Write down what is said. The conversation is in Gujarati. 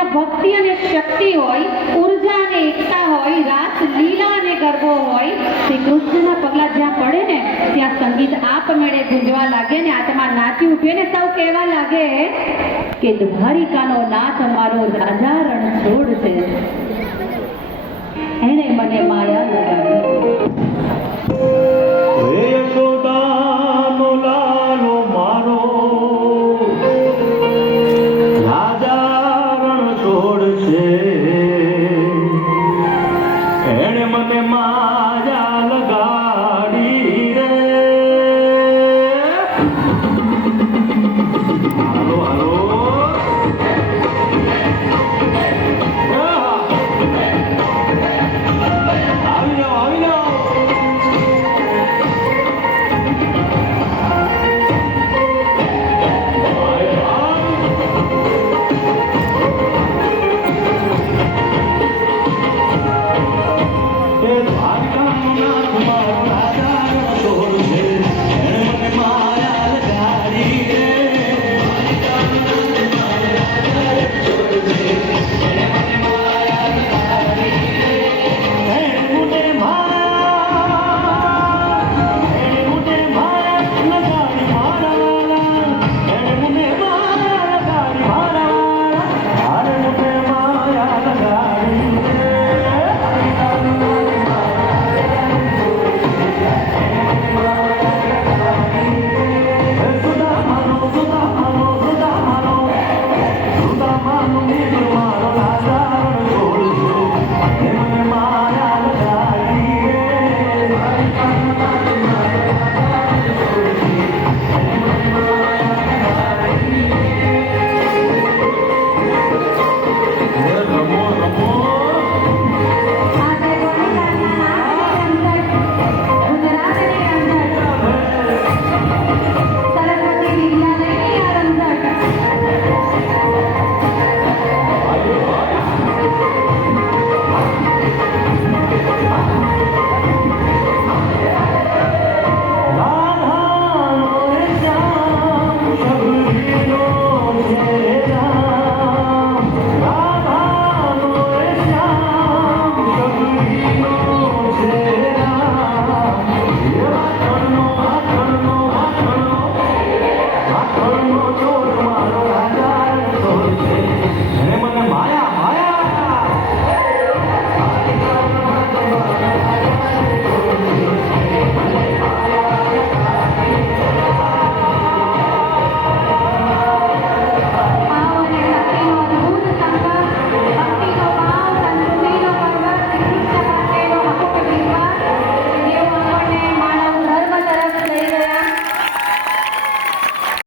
જ્યાં ભક્તિ અને શક્તિ હોય, ઉર્જા અને એકતા હોય, રાસ લીલા અને ગરબો હોય, શ્રી કૃષ્ણના પગલા જ્યાં પડે ને ત્યાં સંગીત આપમેળે ગુંજવા લાગે ને આત્મા નાચી ઉઠે ને સૌ કહેવા લાગે કે દ્વારિકાનો નાથ અમારો રાજા રણછોડ છે, એને મને માયા લગાવી.